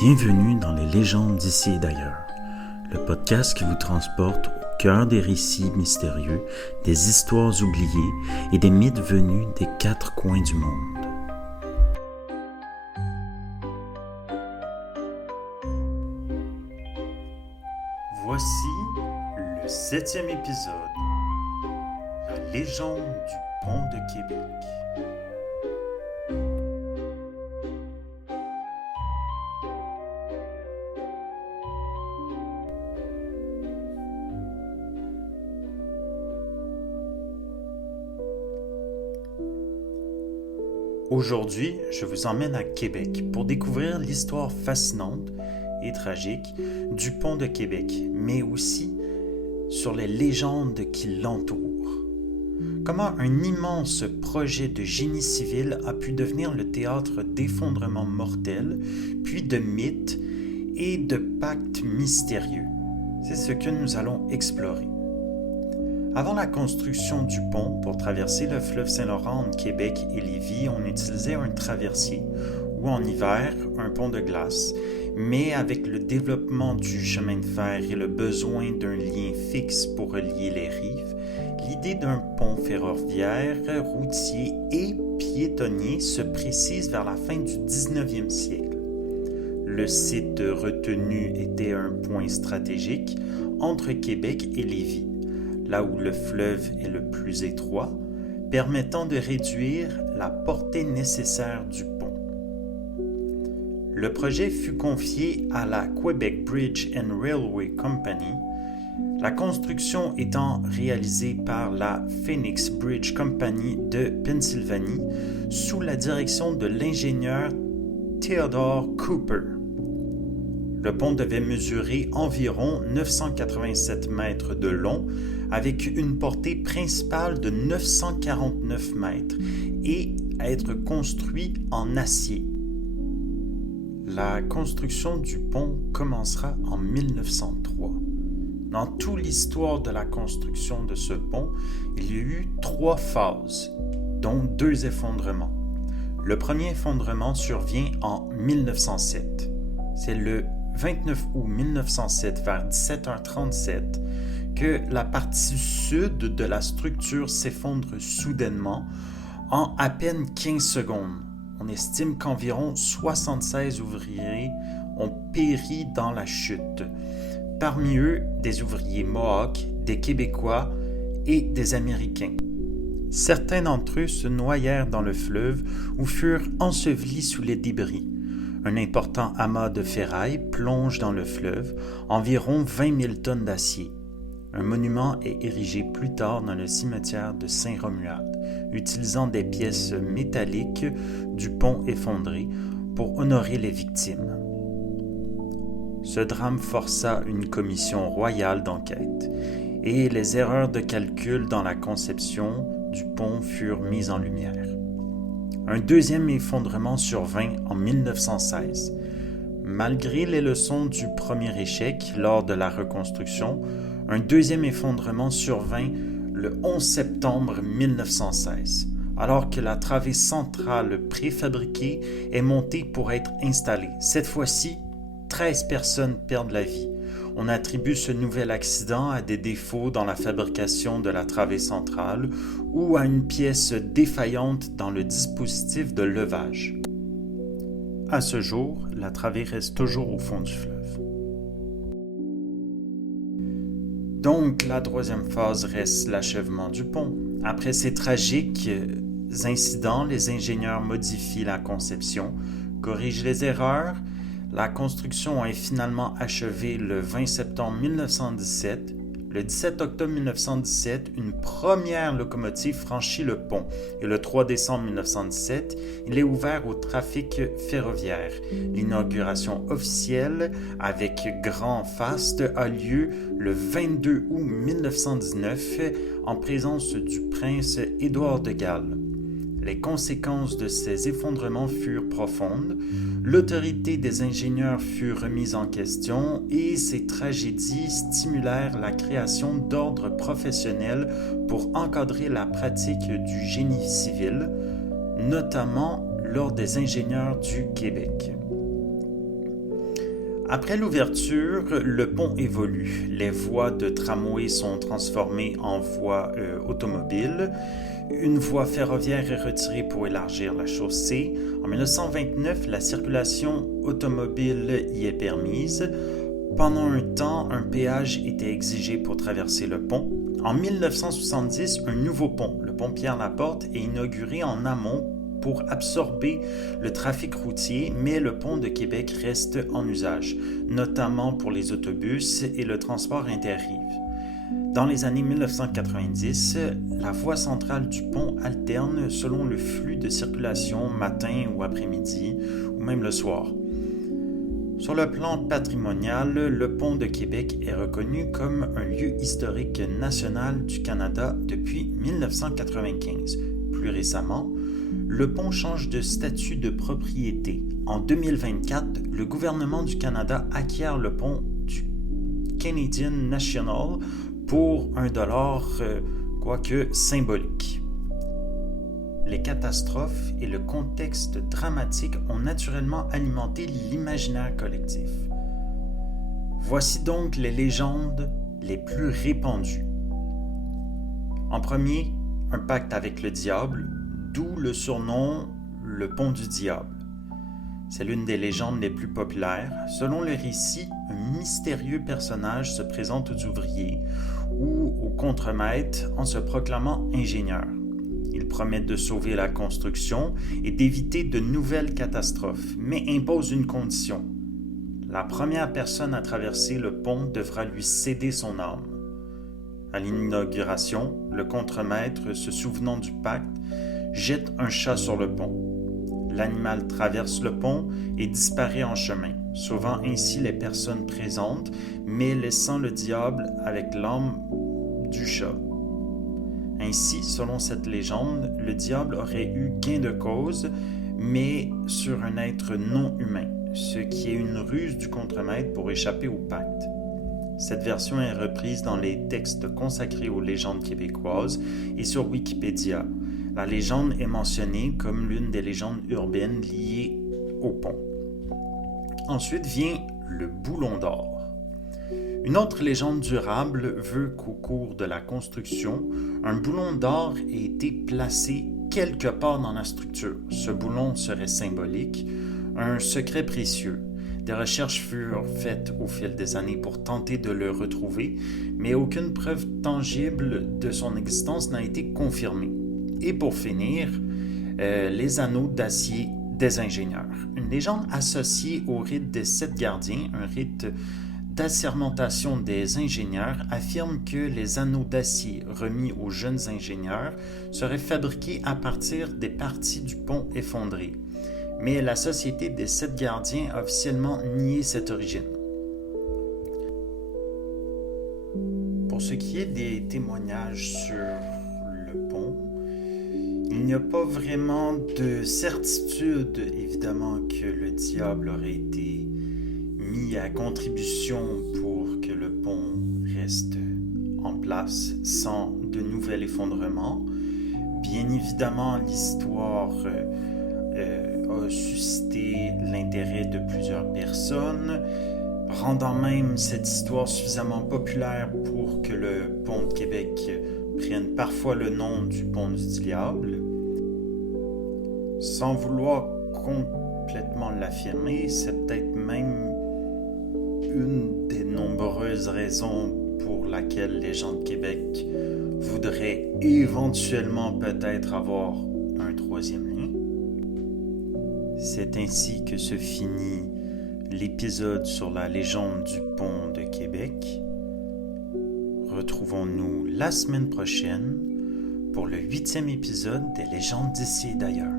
Bienvenue dans les légendes d'ici et d'ailleurs, le podcast qui vous transporte au cœur des récits mystérieux, des histoires oubliées et des mythes venus des quatre coins du monde. Voici le 7e épisode, la légende du pont de Québec. Aujourd'hui, je vous emmène à Québec pour découvrir l'histoire fascinante et tragique du pont de Québec, mais aussi sur les légendes qui l'entourent. Comment un immense projet de génie civil a pu devenir le théâtre d'effondrements mortels, puis de mythes et de pactes mystérieux. C'est ce que nous allons explorer. Avant la construction du pont pour traverser le fleuve Saint-Laurent entre Québec et Lévis, on utilisait un traversier ou en hiver un pont de glace, mais avec le développement du chemin de fer et le besoin d'un lien fixe pour relier les rives, l'idée d'un pont ferroviaire, routier et piétonnier se précise vers la fin du 19e siècle. Le site retenu était un point stratégique entre Québec et Lévis, là où le fleuve est le plus étroit, permettant de réduire la portée nécessaire du pont. Le projet fut confié à la Quebec Bridge and Railway Company, la construction étant réalisée par la Phoenix Bridge Company de Pennsylvanie sous la direction de l'ingénieur Theodore Cooper. Le pont devait mesurer environ 987 mètres de long avec une portée principale de 949 mètres et être construit en acier. La construction du pont commencera en 1903. Dans toute l'histoire de la construction de ce pont, il y a eu 3 phases, dont 2 effondrements. Le premier effondrement survient en 1907. C'est le 29 août 1907 vers 17h37 que la partie sud de la structure s'effondre soudainement en à peine 15 secondes. On estime qu'environ 76 ouvriers ont péri dans la chute. Parmi eux, des ouvriers Mohawks, des Québécois et des Américains. Certains d'entre eux se noyèrent dans le fleuve ou furent ensevelis sous les débris. Un important amas de ferraille plonge dans le fleuve, environ 20 000 tonnes d'acier. Un monument est érigé plus tard dans le cimetière de Saint-Romuald, utilisant des pièces métalliques du pont effondré pour honorer les victimes. Ce drame força une commission royale d'enquête, et les erreurs de calcul dans la conception du pont furent mises en lumière. Un deuxième effondrement survint en 1916. Malgré les leçons du premier échec lors de la reconstruction, un deuxième effondrement survint le 11 septembre 1916, alors que la travée centrale préfabriquée est montée pour être installée. Cette fois-ci, 13 personnes perdent la vie. On attribue ce nouvel accident à des défauts dans la fabrication de la travée centrale ou à une pièce défaillante dans le dispositif de levage. À ce jour, la travée reste toujours au fond du fleuve. Donc, la troisième phase reste l'achèvement du pont. Après ces tragiques incidents, les ingénieurs modifient la conception, corrigent les erreurs. La construction est finalement achevée le 20 septembre 1917. Le 17 octobre 1917, une première locomotive franchit le pont et le 3 décembre 1917, il est ouvert au trafic ferroviaire. L'inauguration officielle avec grand faste a lieu le 22 août 1919 en présence du prince Édouard de Galles. Les conséquences de ces effondrements furent profondes, l'autorité des ingénieurs fut remise en question et ces tragédies stimulèrent la création d'ordres professionnels pour encadrer la pratique du génie civil, notamment l'Ordre des ingénieurs du Québec. Après l'ouverture, le pont évolue. Les voies de tramway sont transformées en voies automobiles. Une voie ferroviaire est retirée pour élargir la chaussée. En 1929, la circulation automobile y est permise. Pendant un temps, un péage était exigé pour traverser le pont. En 1970, un nouveau pont, le pont Pierre-Laporte, est inauguré en amont pour absorber le trafic routier, mais le pont de Québec reste en usage, notamment pour les autobus et le transport interrive. Dans les années 1990, la voie centrale du pont alterne selon le flux de circulation matin ou après-midi, ou même le soir. Sur le plan patrimonial, le pont de Québec est reconnu comme un lieu historique national du Canada depuis 1995. Plus récemment, le pont change de statut de propriété. En 2024, le gouvernement du Canada acquiert le pont du Canadian National pour $1, quoique symbolique. Les catastrophes et le contexte dramatique ont naturellement alimenté l'imaginaire collectif. Voici donc les légendes les plus répandues. En premier, un pacte avec le diable, d'où le surnom le pont du diable. C'est l'une des légendes les plus populaires. Selon le récit, un mystérieux personnage se présente aux ouvriers ou aux contremaîtres en se proclamant ingénieur. Il promet de sauver la construction et d'éviter de nouvelles catastrophes, mais impose une condition. La première personne à traverser le pont devra lui céder son âme. À l'inauguration, le contremaître, se souvenant du pacte, jette un chat sur le pont. L'animal traverse le pont et disparaît en chemin, sauvant ainsi les personnes présentes, mais laissant le diable avec l'âme du chat. Ainsi, selon cette légende, le diable aurait eu gain de cause, mais sur un être non humain, ce qui est une ruse du contremaître pour échapper au pacte. Cette version est reprise dans les textes consacrés aux légendes québécoises et sur Wikipédia. La légende est mentionnée comme l'une des légendes urbaines liées au pont. Ensuite vient le boulon d'or. Une autre légende durable veut qu'au cours de la construction, un boulon d'or ait été placé quelque part dans la structure. Ce boulon serait symbolique, un secret précieux. Des recherches furent faites au fil des années pour tenter de le retrouver, mais aucune preuve tangible de son existence n'a été confirmée. Et pour finir, les anneaux d'acier des ingénieurs. Une légende associée au rite des 7 gardiens, un rite d'assermentation des ingénieurs, affirme que les anneaux d'acier remis aux jeunes ingénieurs seraient fabriqués à partir des parties du pont effondré. Mais la Société des 7 gardiens a officiellement nié cette origine. Pour ce qui est des témoignages sur le pont, il n'y a pas vraiment de certitude, évidemment, que le diable aurait été mis à contribution pour que le pont reste en place sans de nouvel effondrement. Bien évidemment, l'histoire a suscité l'intérêt de plusieurs personnes, rendant même cette histoire suffisamment populaire pour que le pont de Québec prenne parfois le nom du pont du diable. Sans vouloir complètement l'affirmer, c'est peut-être même une des nombreuses raisons pour laquelle les gens de Québec voudraient éventuellement peut-être avoir un troisième lien. C'est ainsi que se finit l'épisode sur la légende du pont de Québec. Retrouvons-nous la semaine prochaine pour le 8e épisode des légendes d'ici et d'ailleurs.